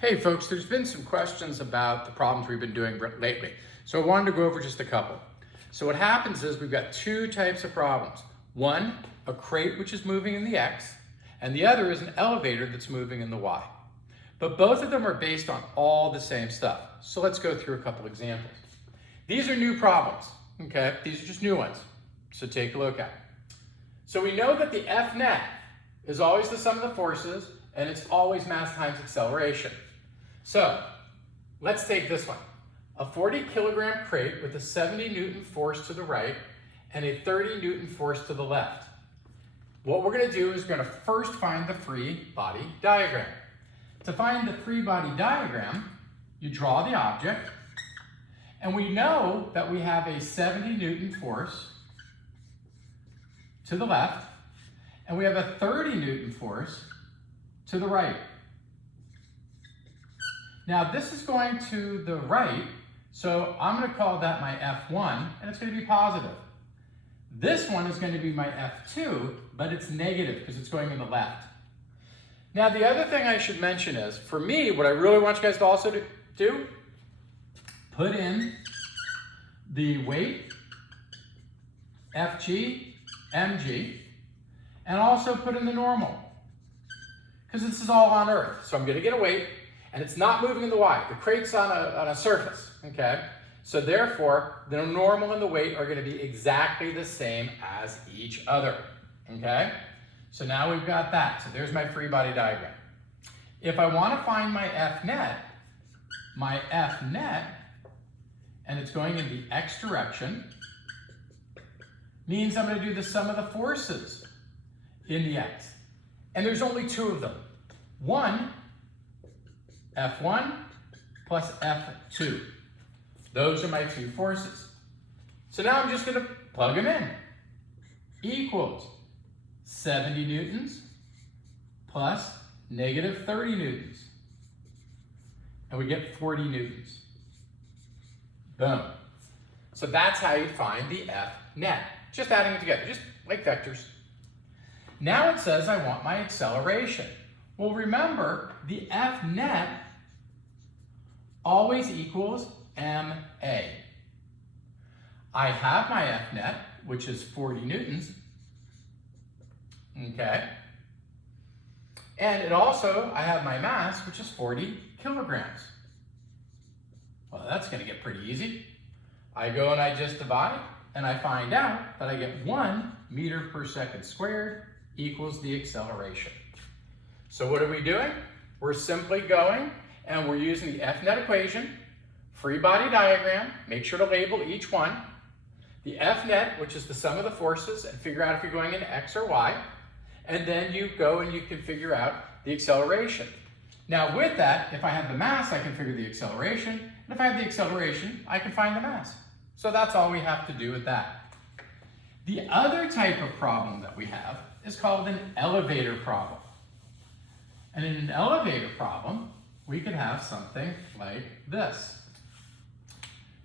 Hey folks, there's been some questions about the problems we've been doing lately. So I wanted to go over just a couple. So what happens is we've got two types of problems. One, a crate which is moving in the X, and the other is an elevator that's moving in the Y. But both of them are based on all the same stuff. So let's go through a couple examples. These are new problems, okay? These are just new ones. So take a look at them. So we know that the F net is always the sum of the forces, and it's always mass times acceleration. So let's take this one. A 40 kilogram crate with a 70 Newton force to the right and a 30 Newton force to the left. What we're gonna do is we're gonna first find the free body diagram. To find the free body diagram, you draw the object, and we know that we have a 70 Newton force to the left, and we have a 30 Newton force to the right. Now this is going to the right, so I'm going to call that my F1, and it's going to be positive. This one is going to be my F2, but it's negative because it's going in the left. Now the other thing I should mention is, for me, what I really want you guys to also do, put in the weight, FG, MG, and also put in the normal, because this is all on Earth. So I'm going to get a weight, and it's not moving in the Y. The crate's on a surface, okay? So therefore, the normal and the weight are going to be exactly the same as each other, okay? So now we've got that. So there's my free body diagram. If I want to find my F net, and it's going in the X direction, means I'm going to do the sum of the forces in the X. And there's only two of them. One, F1 plus F2. Those are my two forces. So now I'm just going to plug them in. Equals 70 newtons plus negative 30 newtons. And we get 40 newtons. Boom. So that's how you find the F net. Just adding it together, just like vectors. Now it says I want my acceleration. Well, remember, the F net always equals ma. I have my F net, which is 40 newtons, okay? And it also, I have my mass, which is 40 kilograms. Well, that's gonna get pretty easy. I go and I just divide, and I find out that I get 1 meter per second squared equals the acceleration. So what are we doing? We're simply going and we're using the F net equation, free body diagram, make sure to label each one, the F net, which is the sum of the forces, and figure out if you're going in X or Y, and then you go and you can figure out the acceleration. Now with that, if I have the mass, I can figure the acceleration, and if I have the acceleration, I can find the mass. So that's all we have to do with that. The other type of problem that we have is called an elevator problem. And in an elevator problem, we could have something like this.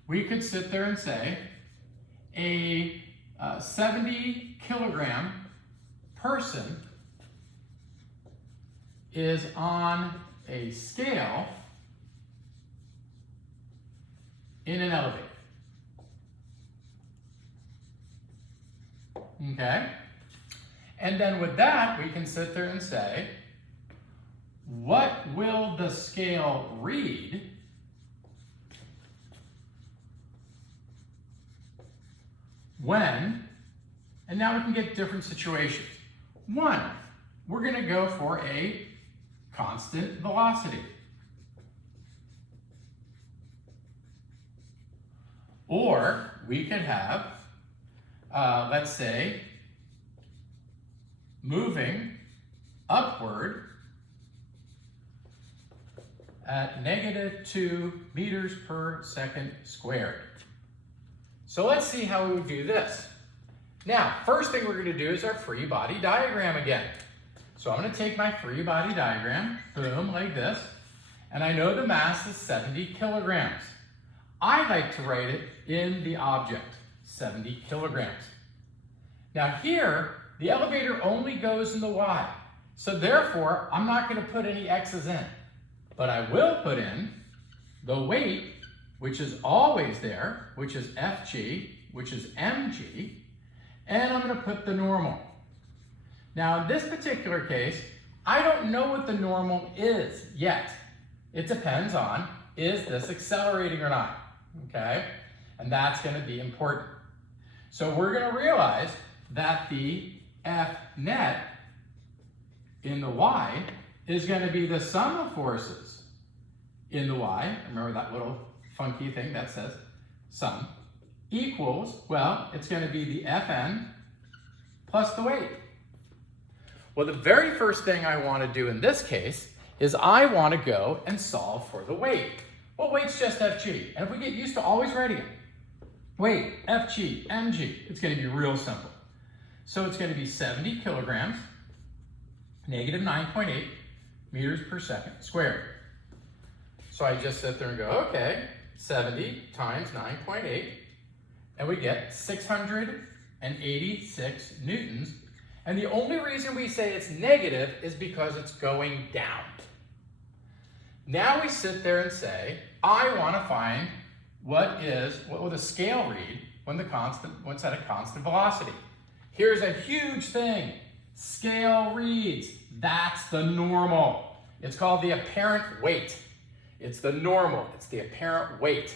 We could sit there and say a 70 kilogram person is on a scale in an elevator. Okay? And then with that, we can sit there and say, what will the scale read when, and now we can get different situations. One, we're going to go for a constant velocity. Or we could have, let's say, moving upward at -2 meters per second squared. So let's see how we would do this. Now, first thing we're going to do is our free body diagram again. So I'm going to take my free body diagram, boom, like this, and I know the mass is 70 kilograms. I like to write it in the object, 70 kilograms. Now here, the elevator only goes in the Y. So therefore, I'm not going to put any X's in. But I will put in the weight, which is always there, which is FG, which is mg, and I'm going to put the normal. Now, in this particular case, I don't know what the normal is yet. It depends on, is this accelerating or not, okay? And that's going to be important. So we're going to realize that the F net in the y is going to be the sum of forces in the y. Remember that little funky thing that says sum equals, well, it's going to be the Fn plus the weight. Well, the very first thing I want to do in this case is I want to go and solve for the weight. Well, weight's just Fg. And if we get used to always writing it, weight, Fg, mg, it's going to be real simple. So it's going to be 70 kilograms, negative 9.8 meters per second squared. So I just sit there and go, okay, 70 times 9.8, and we get 686 newtons. And the only reason we say it's negative is because it's going down. Now we sit there and say, I want to find what will the scale read when it's at a constant velocity. Here's a huge thing. Scale reads, that's the normal. It's called the apparent weight. It's the normal, it's the apparent weight,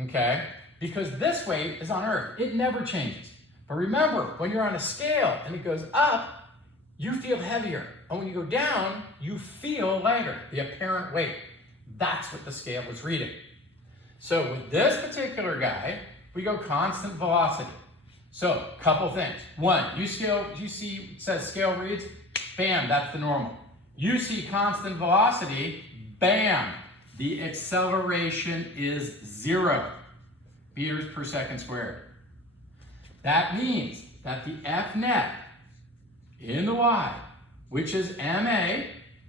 okay? Because this weight is on Earth, it never changes. But remember, when you're on a scale and it goes up, you feel heavier. And when you go down, you feel lighter, the apparent weight. That's what the scale is reading. So with this particular guy, we go constant velocity. So, couple things. One, you see it says scale reads, bam, that's the normal. You see constant velocity, bam, the acceleration is 0 meters per second squared. That means that the F net in the y, which is ma,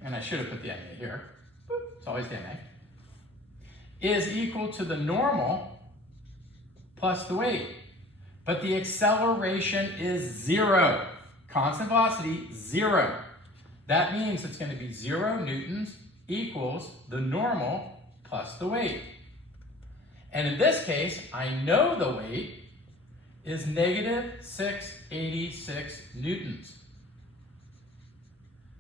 and I should have put the ma here, it's always the ma, is equal to the normal plus the weight. But the acceleration is 0. Constant velocity, 0. That means it's going to be 0 newtons equals the normal plus the weight. And in this case, I know the weight is negative 686 newtons.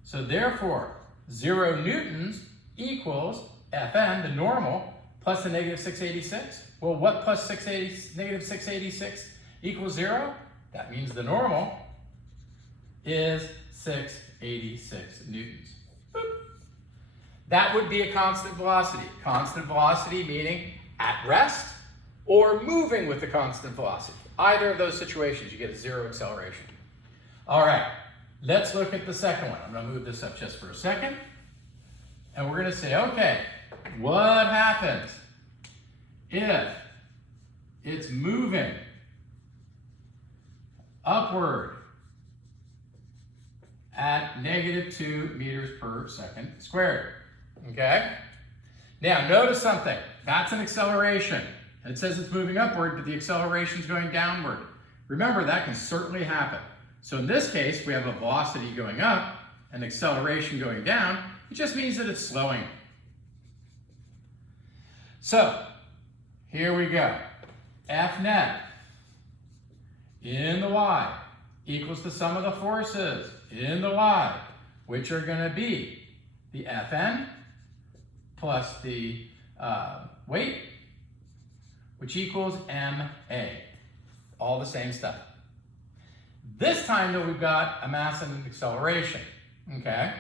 So therefore, 0 newtons equals Fn, the normal, plus the negative 686. Well, what plus negative 686 equals 0? That means the normal is 686 newtons. Boop. That would be a constant velocity. Constant velocity meaning at rest or moving with the constant velocity. Either of those situations, you get a 0 acceleration. All right, let's look at the second one. I'm going to move this up just for a second. And we're going to say, okay, what happens if it's moving upward at negative 2 meters per second squared? Okay? Now, notice something. That's an acceleration. It says it's moving upward, but the acceleration is going downward. Remember, that can certainly happen. So in this case, we have a velocity going up, an acceleration going down. It just means that it's slowing. So, here we go. F net in the y equals the sum of the forces in the y, which are going to be the Fn plus the weight, which equals ma. All the same stuff. This time, though, we've got a mass and an acceleration. Okay?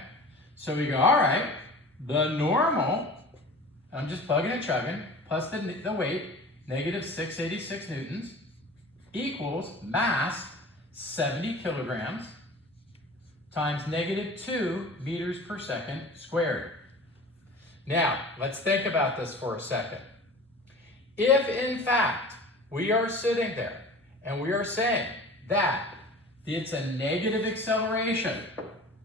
So we go, all right, the normal, I'm just plugging and chugging, plus the weight, negative 686 newtons, equals mass, 70 kilograms, times negative 2 meters per second squared. Now, let's think about this for a second. If, in fact, we are sitting there and we are saying that it's a negative acceleration,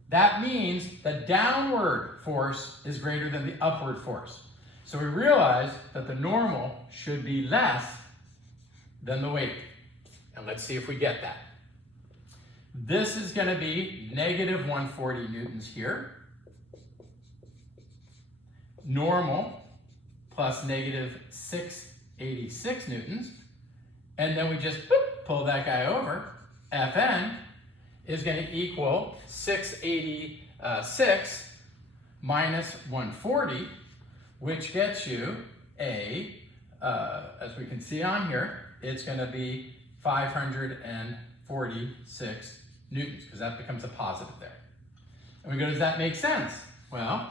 that means the downward force is greater than the upward force. So we realize that the normal should be less than the weight. And let's see if we get that. This is going to be negative 140 newtons here. normal plus negative 686 newtons. And then we just pull that guy over. Fn is going to equal 686 minus 140, which gets you a, as we can see on here, it's going to be 546 newtons, because that becomes a positive there. And we go, does that make sense? Well,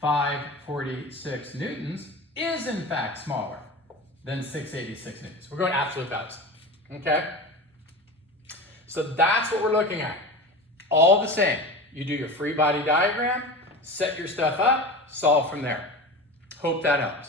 546 newtons is in fact smaller than 686 newtons. We're going absolute values, okay? So that's what we're looking at. All the same, you do your free body diagram, set your stuff up, solve from there. Hope that helps.